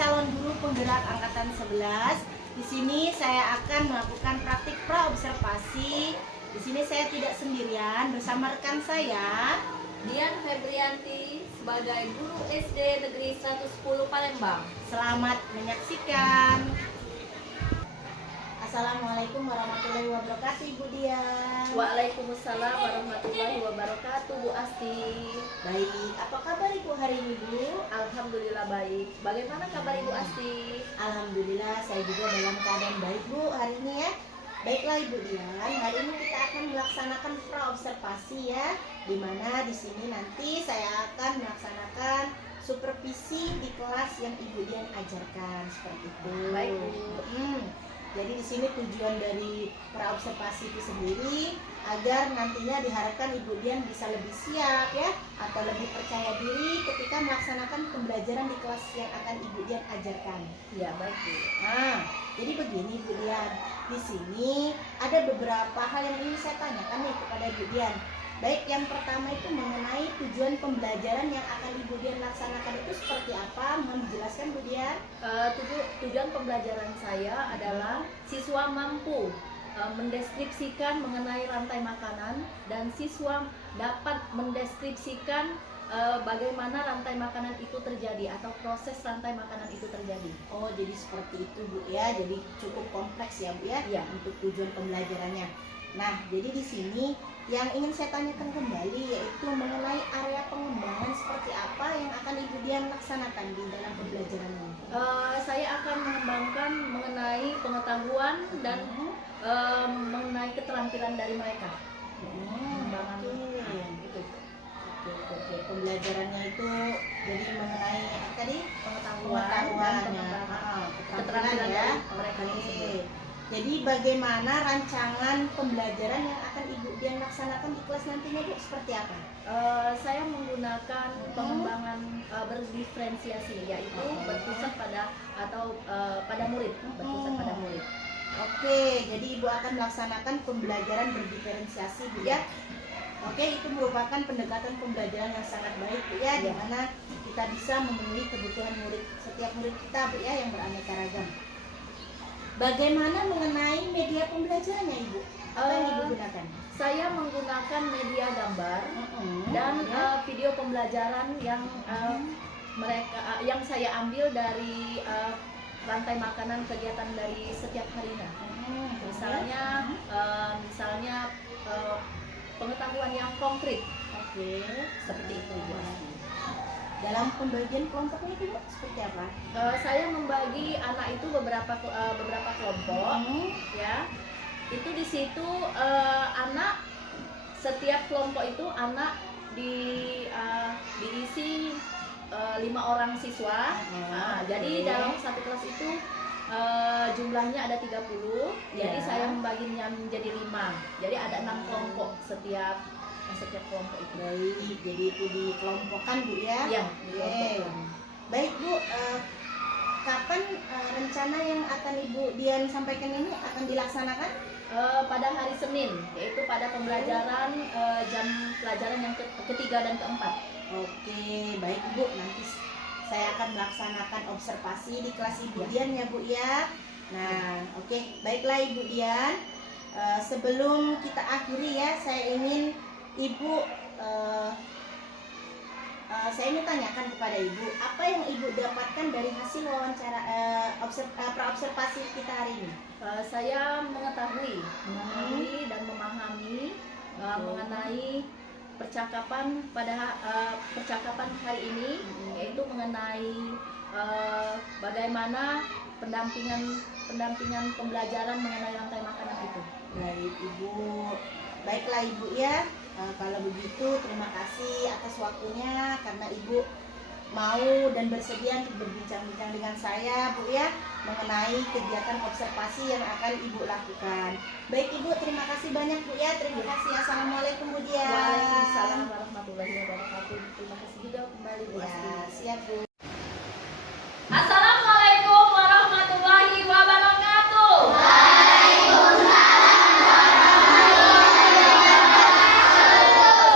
calon guru penggerak angkatan 11. Di sini saya akan melakukan praktik praobservasi. Di sini saya tidak sendirian, bersama rekan saya Dian Febrianti sebagai guru SD Negeri 110 Palembang. Selamat menyaksikan. Assalamualaikum warahmatullahi wabarakatuh, Ibu Dian. Waalaikumsalam warahmatullahi wabarakatuh, Bu Asti. Baik, apa kabar Ibu hari ini, Bu? Alhamdulillah baik. Bagaimana kabar Ibu Asti? Alhamdulillah saya juga dalam keadaan baik, Bu, hari ini ya. Baiklah Ibu Dian, hari ini kita akan melaksanakan praobservasi ya, dimana di sini nanti saya akan melaksanakan supervisi di kelas yang Ibu Dian ajarkan seperti itu. Baik, Bu. Jadi di sini tujuan dari praobservasi itu sendiri agar nantinya diharapkan Ibu Dian bisa lebih siap ya, atau lebih percaya diri ketika melaksanakan pembelajaran di kelas yang akan Ibu Dian ajarkan. Ya, baik, Bu. Nah, jadi begini Ibu Dian, di sini ada beberapa hal yang ingin saya tanyakan nih kepada Ibu Dian. Baik, yang pertama itu mengenai tujuan pembelajaran yang akan Ibu Dian laksanakan itu seperti apa? Mohon dijelaskan Bu Dian. Tujuan pembelajaran saya adalah siswa mampu mendeskripsikan mengenai rantai makanan, dan siswa dapat mendeskripsikan bagaimana rantai makanan itu terjadi atau proses rantai makanan itu terjadi. Oh, jadi seperti itu Bu ya. Jadi cukup kompleks ya Bu ya, Ya. untuk tujuan pembelajarannya. Nah, jadi di sini yang ingin saya tanyakan kembali yaitu mengenai area pengembangan seperti apa yang akan Ibu Dian laksanakan di dalam pembelajaran ini. Saya akan mengembangkan mengenai pengetahuan dan mengenai keterampilan dari mereka. Pengembangan itu. Oke. Pembelajarannya itu jadi mengenai apa tadi? Pengetahuan dan pengembangan keterampilan ya. mereka tersebut. Jadi bagaimana rancangan pembelajaran yang akan Ibu Dian laksanakan di kelas nantinya Bu, seperti apa? Saya menggunakan pengembangan berdiferensiasi, yaitu berpusat pada pada murid, berpusat pada murid. Oke, jadi Ibu akan melaksanakan pembelajaran berdiferensiasi Bu ya. Oke, itu merupakan pendekatan pembelajaran yang sangat baik Bu ya, di mana kita bisa memenuhi kebutuhan setiap murid kita Bu ya, yang beraneka ragam. Bagaimana mengenai media pembelajarannya Ibu? Apa yang Ibu gunakan? Saya menggunakan media gambar dan video pembelajaran yang yang saya ambil dari rantai makanan kegiatan dari setiap harinya. Misalnya pengetahuan yang konkret. Oke, Seperti itu, Bu. dalam pembagian kelompoknya itu Bu, seperti apa? Saya membagi anak itu beberapa kelompok, ya. Itu di situ anak, setiap kelompok itu anak diisi 5 orang siswa. Jadi dalam satu kelas itu jumlahnya ada 30. Jadi saya membaginya menjadi 5. Jadi ada 6 kelompok setiap kelompok itu. Baik, jadi itu dikelompokkan Bu ya? Iya, Oke. Baik Bu, kapan rencana yang akan Ibu Dian sampaikan ini akan dilaksanakan? Pada hari Senin, yaitu pada pembelajaran jam pelajaran yang ketiga dan keempat. Oke, baik Bu, nanti saya akan melaksanakan observasi di kelas Ibu Dian ya Bu ya. Nah, oke, baiklah Ibu Dian. Sebelum kita akhiri ya, saya ingin saya ingin tanyakan kepada Ibu, apa yang Ibu dapatkan dari hasil wawancara praobservasi kita hari ini? Saya mengetahui dan memahami mengenai percakapan hari ini, yaitu mengenai bagaimana pendampingan pembelajaran mengenai rantai makanan itu. Baik Ibu, baiklah Ibu ya. Kalau begitu terima kasih atas waktunya karena Ibu mau dan bersedia untuk berbincang-bincang dengan saya Bu ya, mengenai kegiatan observasi yang akan Ibu lakukan. Baik Ibu, terima kasih banyak Bu ya. Terima kasih. Assalamualaikum Bu Dian. Waalaikumsalam warahmatullahi wabarakatuh. Terima kasih juga kembali Bu Asti. Ya, siap Bu. Assalamualaikum warahmatullahi wabarakatuh.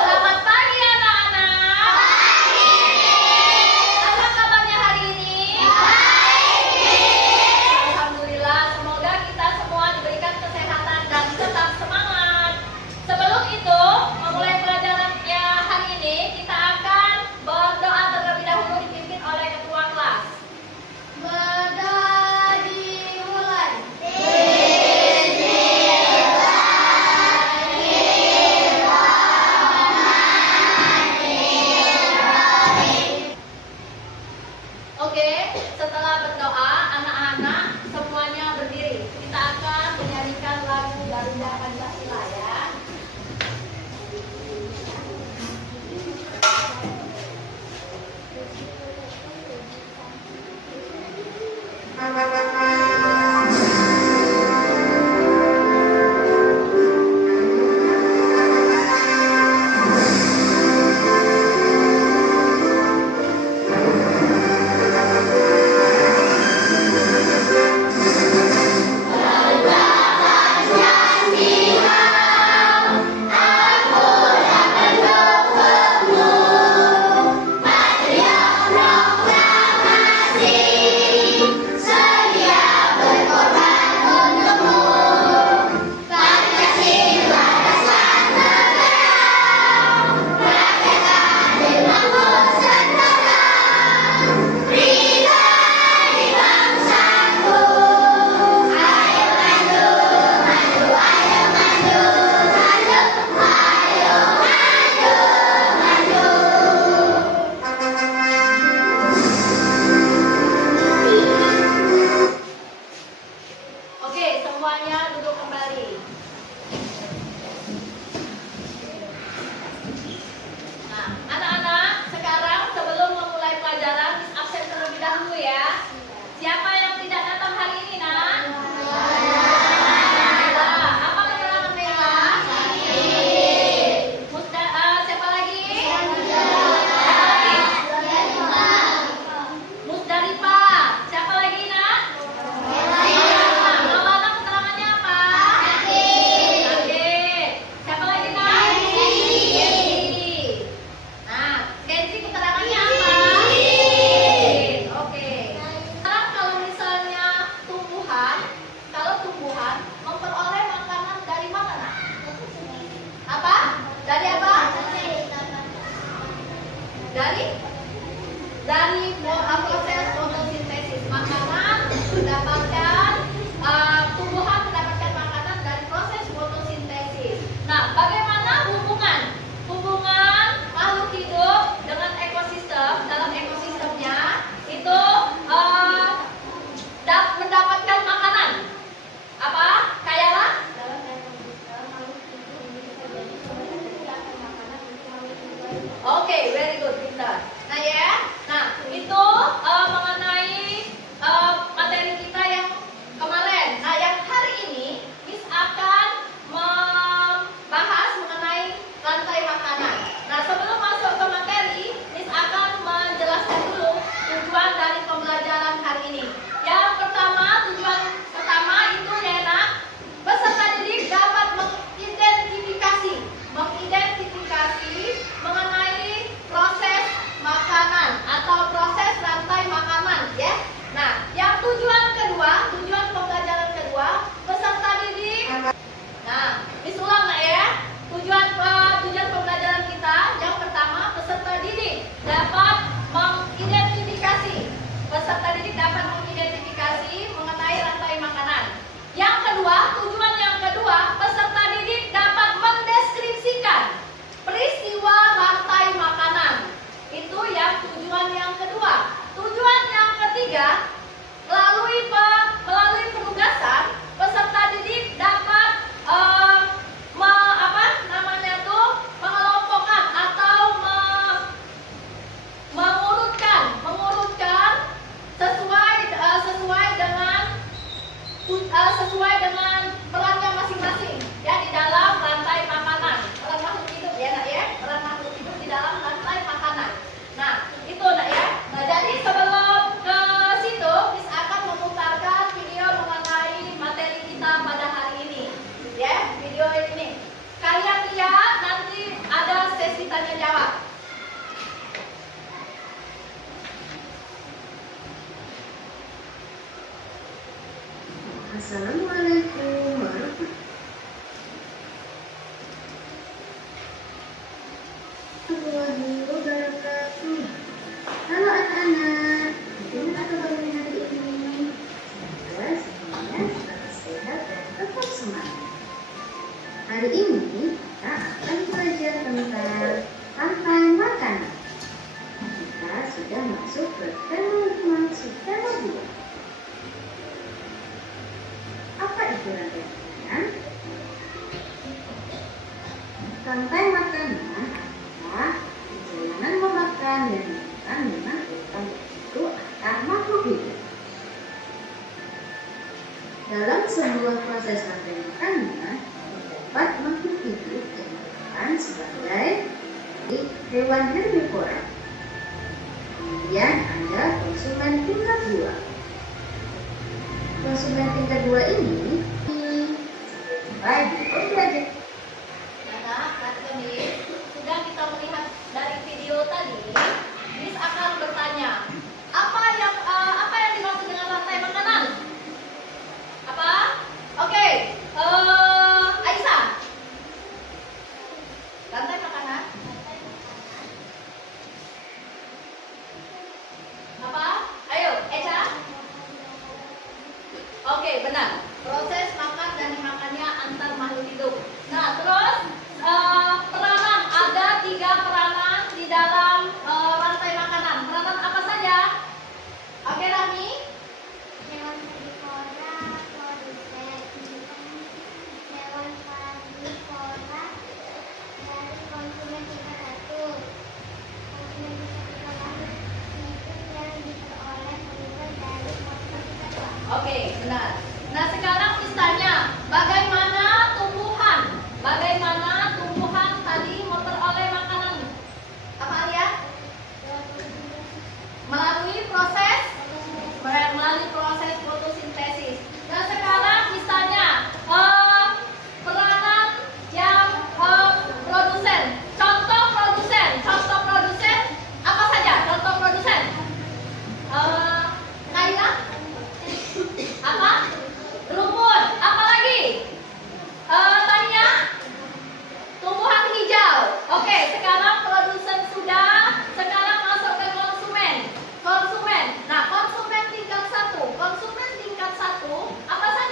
Selamat pagi anak-anak. Apa kabarnya hari ini? Oke, semuanya duduk kembali. Nah, anak-anak, sekarang sebelum memulai pelajaran, Miss absen terlebih dahulu ya. Siapa yang tidak datang hari ini, nak? Nela. Apa keterangan Nela? Siapa lagi? Musdaripa. Siapa lagi, nak? Maulana keterangannya apa? Sakit. Siapa lagi, nak? Kenzi. Nah, Kenzi keterangannya apa? Oke. Sekarang kalau misalnya kalau tumbuhan memperoleh makanan dari mana, nak? Apa? Dari apa? Dari proses fotosintesis. Makanan mendapatkan tumbuhan mendapatkan makanan dari proses fotosintesis. Nah, bagaimana hubungan makhluk hidup dengan ekosistem? Dalam ekosistemnya itu mendapatkan makanan. Apa? Kayalah? Oke, very good, pintar. Nah ya, itu mengenai materi kita yang kemarin. Nah, yang hari ini Miss akan membahas mengenai rantai makanan. Nah, sebelum masuk ke materi, Miss akan menjelaskan dulu tujuan dari pembelajaran hari ini. Yang pertama, tujuan pertama itu ya nak, peserta didik dapat mengidentifikasi mengenai proses makanan atau proses rantai makanan ya. Nah, yang tujuan pembelajaran kedua, peserta didik. Nah, disulang nak ya. Tujuan pembelajaran kita yang pertama, peserta didik dapat mengidentifikasi. Peserta didik dapat mengidentifikasi mengenai rantai makanan. Yang kedua, tujuan yang kedua, peserta didik dapat mendeskripsikan peristiwa rantai makanan. Itu yang tujuan yang kedua. Tujuan yang ketiga, melalui penugasan, peserta didik dapat mengelompokkan atau mengurutkan sesuai dengan perannya masing-masing ya di dalam rantai makanan. Peran makhluk hidup ya nak ya, peran makhluk hidup di dalam rantai makanan. Nah, itu nak ya. Nah, jadi sebelum ke situ, Miss akan memutarkan video mengenai materi kita pada hari ini. Ya, video ini. Kalian lihat, nanti ada sesi tanya jawab. Assalamualaikum warahmatullahi wabarakatuh. Halo anak-anak, bagaimana kabarnya hari ini? Semoga semuanya tetap sehat dan tetap semangat. Hari ini kita akan belajar tentang rantai makanan. Kita sudah masuk ke tema subtema 2. Apa itu rantai makanan? Rantai makanan adalah perjalanan memakan dan makan dengan urutan yaitu antar makhluk hidup. Dalam sebuah proses rantai makanan, terdapat makhluk hidup yang berperan sebagai hewan herbivora. Kemudian ada konsumen tingkat 2. Konsumen tingkat 2 ini sampai jumpa di pembelajaran. Nana, Kak Miss, sudah kita melihat dari video tadi, Miss akan bertanya, apa yang dimaksud dengan rantai makanan? Apa? Oke, Aisyah. Rantai makanan? Apa? Ayo, Echa. Oke, benar. Proses makan dan dimakannya antar makhluk hidup. Nah, terus peranan, ada 3 peranan di dalam rantai makanan. Peranan apa saja? Oke, Rami. Hewan herbivora, produsen, hewan karnivora dari konsumen tingkat 1. Konsumen tingkat 2 itu yang diperoleh sumber dari konsumen tingkat 2. Oke, benar. Nah, sekarang misalnya bagaimana tumbuhan? Bagaimana tumbuhan tadi memperoleh makanan? Apa Alia? Melalui proses fotosintesis. Nah, sekarang misalnya peranan yang produsen. Contoh produsen apa saja? Contoh produsen. Kaila? Apa? Rumput. Apa lagi? Tania? Tumbuhan hijau. Oke, sekarang produsen sudah. Sekarang masuk ke konsumen. Nah, konsumen tingkat 1. Konsumen tingkat 1 apa saja?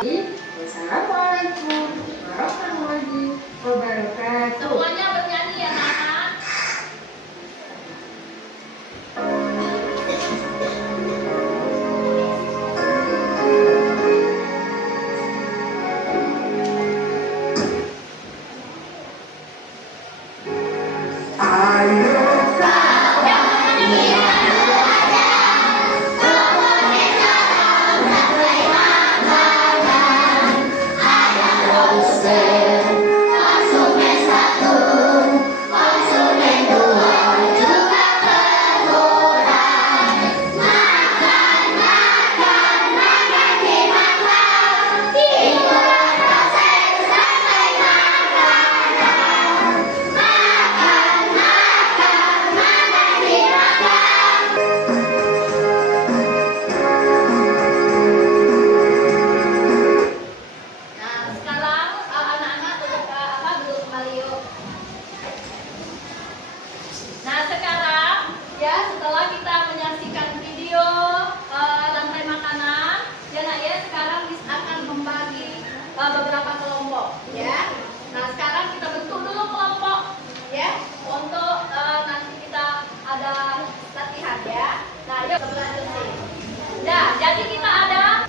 Wassalamualaikum warahmatullahi wabarakatuh. Semuanya bernyanyi ya, anak. Nah, sekarang anak-anak duduk kembali yuk. Nah, sekarang ya setelah kita menyaksikan video rantai makanan, ya nak ya, sekarang Miss akan membagi beberapa kelompok ya. Nah, sekarang kita bentuk dulu kelompok ya untuk nanti kita ada latihan ya. Nah, yuk sebelah sini. Nah, jadi kita ada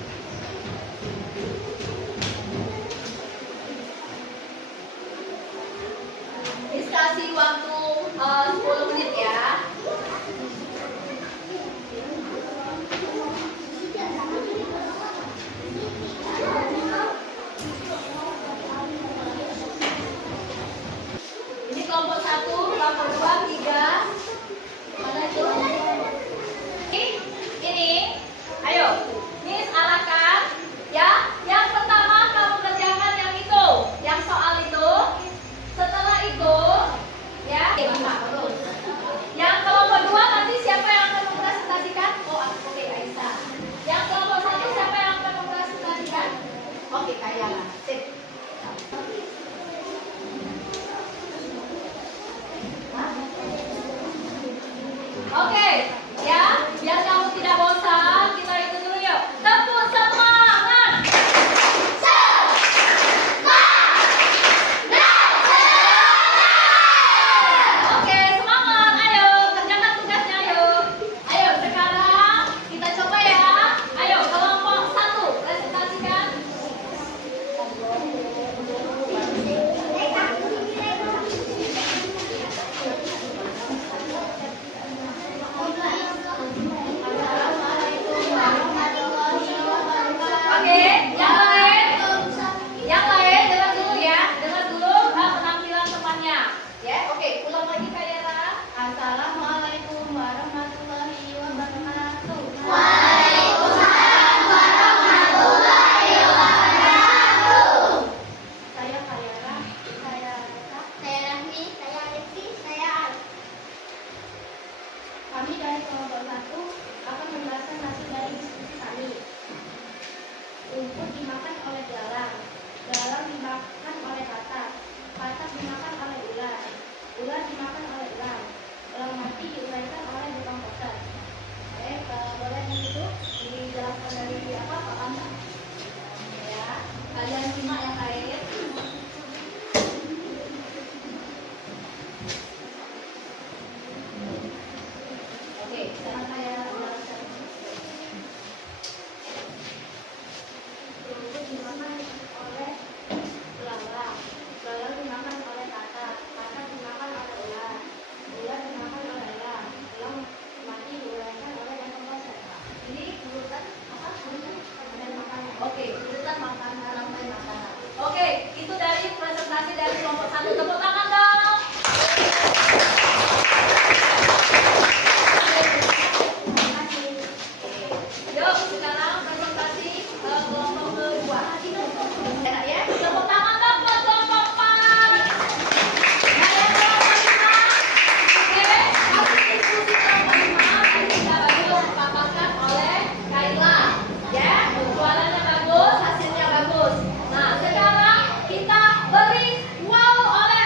Miss kasih waktu 10 menit ya. Ini kelompok 1, kelompok 2, 3. Mana itu? Ini. Ayo, Miss arahkan ya. Yang pertama kamu kerjakan yang itu, yang soal itu. Setelah itu, ya, bagus. Yang kelompok 2 nanti siapa yang akan mempresentasikan? Oh, oke, Aisyah. Yang kelompok 1 siapa yang akan mempresentasikan? Oke, Kayla. Sip. Oke, ya, biar kamu tidak bosan, kita itu dulu yuk. Tepuk semangat. Oke, semangat. Ayo, kerjakan tugasnya ayo. Ayo, sekarang kita coba ya. Ayo, kelompok 1 presentasikan. Oke, yang lain. Yang lain dengar dulu ya. Dengar dulu penampilan temannya. Ya, oke, ulang lagi Kak Yara. Assalamualaikum warahmatullahi wabarakatuh. Saya Kak Yara, saya Rita. Saya Rahmi, saya Rizky, saya Al. Kami dari kelompok 1 akan menjelaskan hasil dari diskusi kami. Rumput dimakan oleh belalang, belalang dimakan oleh katak, katak dimakan oleh ular, ular dimakan oleh elang, elang mati diuraikan oleh tukang kotor. Boleh itu dijelaskan dari apa Pak Anda? Ya, kalian simak yang lain. Oke, sekarang saya jelaskan. Rumput dimakan oleh belalang, belalang dimakan oleh katak, katak dimakan oleh ular, ular dimakan oleh elang, elang mati diuraikan oleh yang komposer. Ini urutan apa? Rantai makanan. Oke, urutan makanan, rantai makanan. Oke, itu dari presentasi dari kelompok 1. Tepuk tangan dong. Yuk, sekarang presentasi kelompok kedua. Enak ya? Tepuk tangan dong buat kelompok 4. Nah, yang kelompok 5. Oke, hasil diskusi kelompok 5 tadi sudah bagus dipaparkan oleh Kayla. Ya, suaranya bagus, hasilnya bagus. Nah, sekarang kita beri wow oleh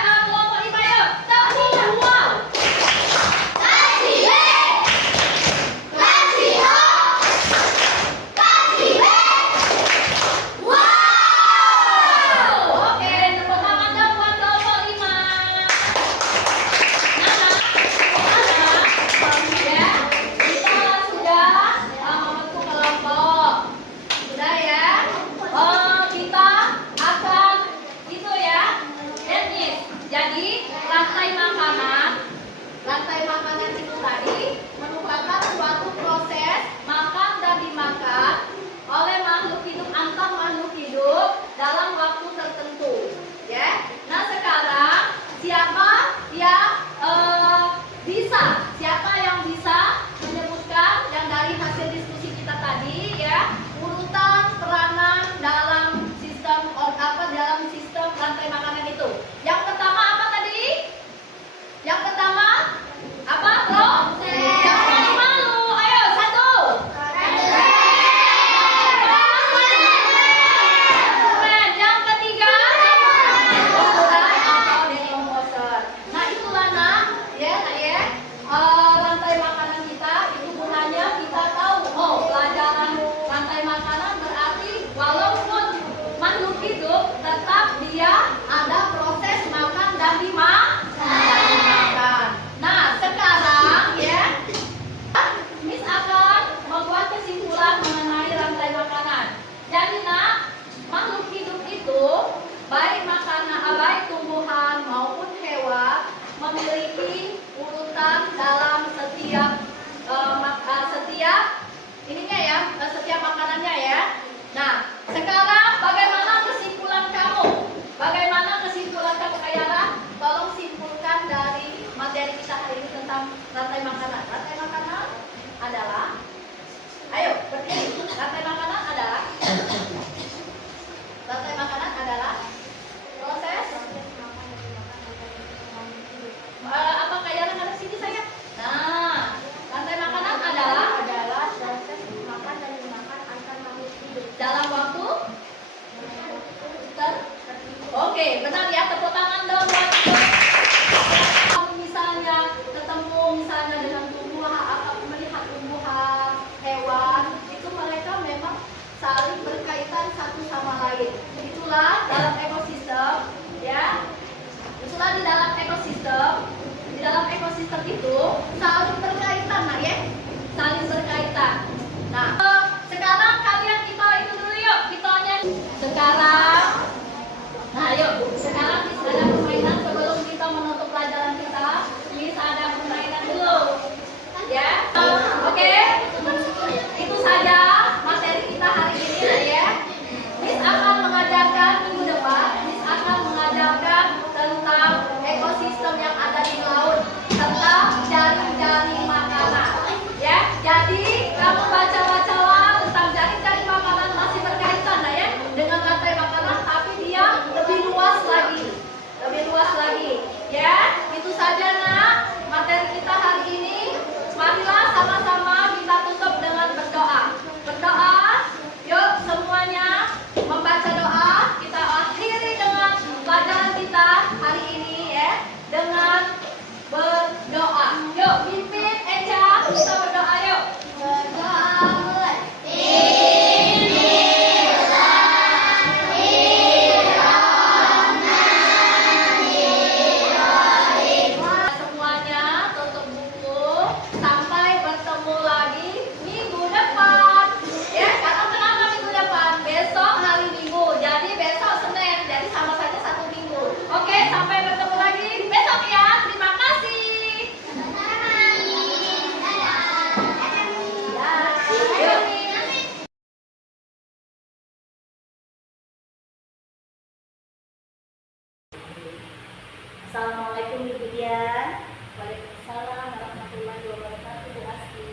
Assalamualaikum Ibu Dian. Waalaikumsalam warahmatullahi wabarakatuh, Bu Asti.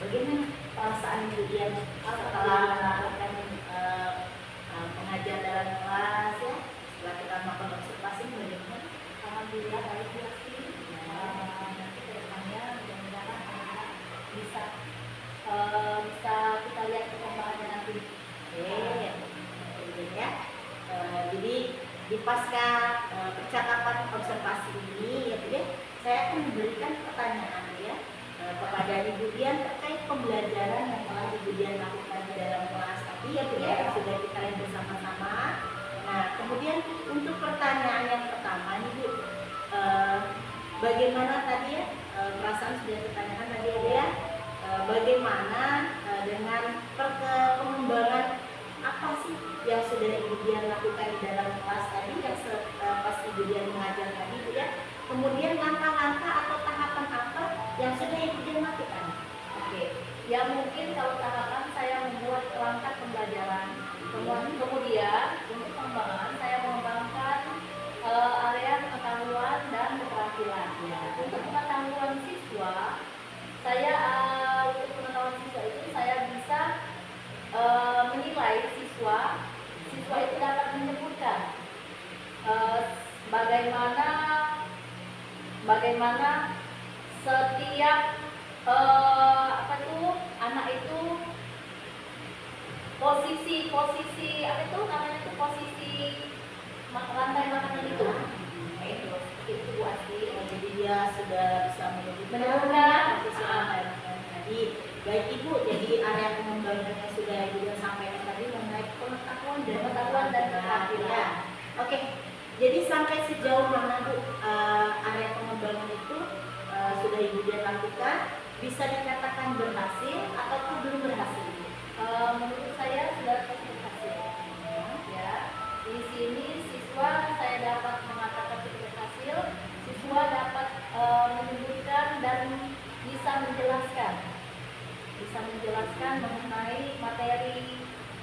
Bagaimana perasaan Ibu Dian setelah melakukan pengajar dalam kelas ya? Setelah kita melakukan observasi bagaimana? Alhamdulillah baik, Bu Asti. Nanti ke depannya mudah-mudahan anak-anak bisa kita lihat perkembangannya nanti. Oke, kemudian ya. Jadi di pasca percakapan observasi ini ya Bu ya, saya akan memberikan pertanyaan ya kepada Ibu Dian terkait pembelajaran yang telah Ibu Dian lakukan di dalam kelas tadi ya Bu ya, yang sudah kita lihat bersama-sama. Nah, kemudian untuk pertanyaan yang pertama nih Bu, bagaimana tadi ya perasaan sudah ditanyakan tadi ya, bagaimana dengan pengembangan apa sih yang sudah Ibu Dian lakukan di dalam kelas tadi yang pas Ibu Dian mengajar tadi Bu ya, kemudian langkah-langkah atau tahapan apa yang sudah Ibu Dian lakukan? Oke, ya mungkin kalau tahapan saya membuat langkah pembelajaran. Kemudian untuk pengembangan saya mengembangkan area pengetahuan dan keterampilan. Untuk pengetahuan siswa, untuk pengetahuan siswa itu saya bisa menilai siswa itu dapat menyebutkan bagaimana setiap anak itu posisi rantai makanan itu. Nah, itu Bu Asti. Jadi dia sudah bisa Menemukan. posisi rantai makanan tadi. Baik Ibu, jadi area pengembangan yang sudah Ibu Dian sampaikan tadi mengenai pengetahuan dan keterampilan. Oke, jadi sampai sejauh mana Bu area pengembangan itu sudah Ibu Dian lakukan? Bisa dikatakan berhasil ataupun belum berhasil? Menurut saya sudah berhasil. Ya, di sini siswa saya dapat mengatakan sudah berhasil. Siswa dapat menyebutkan dan bisa menjelaskan mengenai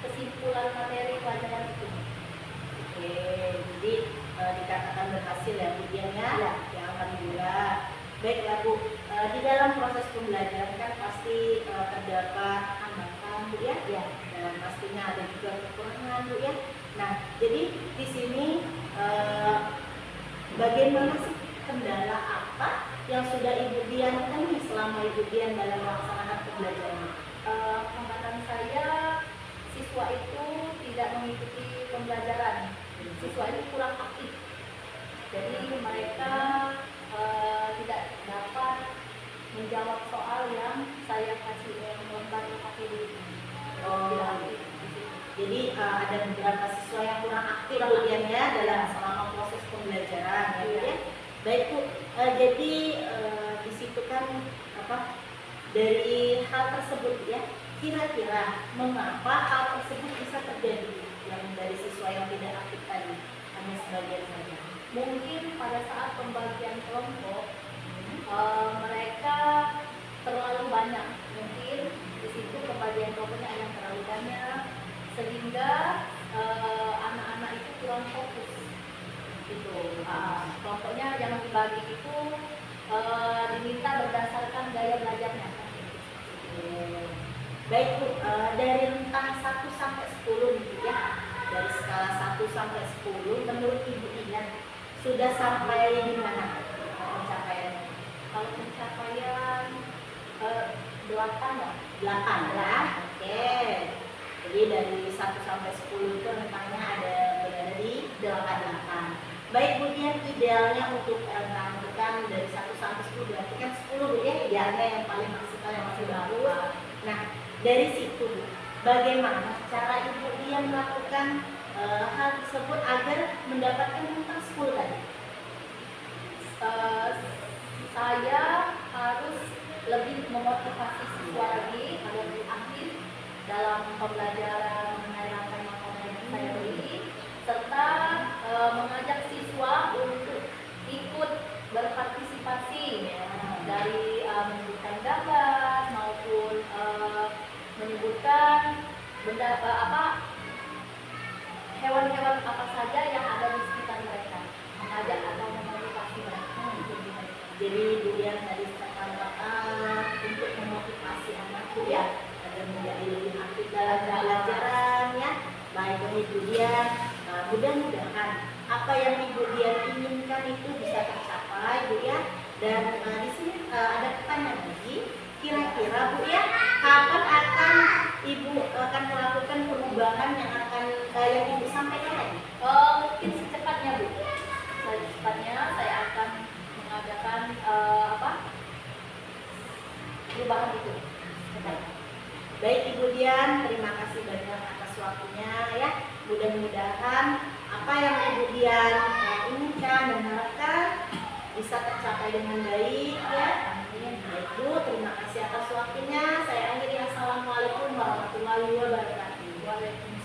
kesimpulan materi pelajaran itu. Oke, jadi dikatakan berhasil ya Bu Dian ya? Ya, alhamdulillah. Baiklah Bu, di dalam proses pembelajaran kan pasti terdapat hambatan Bu ya? Dan pastinya ada juga kekurangan Bu ya. Nah, jadi di sini bagaimana sih kendala apa yang sudah Ibu Dian temui selama Ibu Dian dalam melaksanakan pembelajaran? Hambatan saya, siswa itu tidak mengikuti pembelajaran. Siswa itu kurang aktif. Jadi mereka tidak dapat menjawab soal yang saya kasih lembar pakai di sini. Tidak aktif. Jadi ada beberapa siswa yang kurang aktif Bu Dian ya dalam selama proses pembelajaran ya Bu ya. Baik Bu, jadi di situ kan dari hal tersebut ya, kira-kira mengapa hal tersebut bisa terjadi yang dari siswa yang tidak aktif tadi hanya sebagian saja? Mungkin pada saat pembagian kelompok mereka terlalu banyak. Mungkin di situ pembagian kelompoknya ada yang terlalu banyak sehingga anak-anak itu kurang fokus. Gitu. Kelompoknya yang dibagi itu diminta berdasarkan gaya belajarnya. Baik Bu, dari rentang 1 sampai 10 gitu ya, dari skala 1 sampai 10 menurut Ibu Dian sudah sampai di mana pencapaiannya? Kalau pencapaian 8 ya. 8 ya, oke. Jadi dari 1 sampai 10 itu rentangnya berada di 8. Baik Bu Dian, idealnya untuk rentang kan dari 1 sampai 10 berarti kan 10 Bu ya, idealnya yang paling maksimal yang masih bagus. Nah, dari situ Bu, bagaimana cara Ibu Dian melakukan hal tersebut agar mendapatkan rentang 10 tadi? Saya harus lebih memotivasi siswa lagi agar lebih aktif dalam pembelajaran mengenai rantai makanan yang saya beri, serta mengajak siswa untuk ikut berpartisipasi dari menyebutkan gambar maupun menyebutkan hewan-hewan apa saja yang ada di sekitar mereka, mengajak atau memotivasi Jadi Ibu Dian tadi katakan untuk memotivasi anak ya agar menjadi lebih aktif dalam pembelajaran ya. Baik Ibu Dian, mudah-mudahan apa yang Ibu Dian inginkan itu bisa tercapai Bu ya. Dan di sini ada pertanyaan lagi. Kira-kira Bu ya, kapan akan Ibu akan melakukan perubahan yang akan yang Ibu sampaikan tadi? Mungkin secepatnya Bu. Secepatnya saya akan mengadakan perubahan itu. Baik Ibu Dian, terima kasih banyak atas waktunya ya. Mudah-mudahan apa yang Ibu Dian inginkan dan harapkan bisa tercapai dengan baik ya. Amin. Baik Bu, terima kasih atas waktunya. Saya akhiri. Assalamualaikum warahmatullahi wabarakatuh. Waalaikumsalam.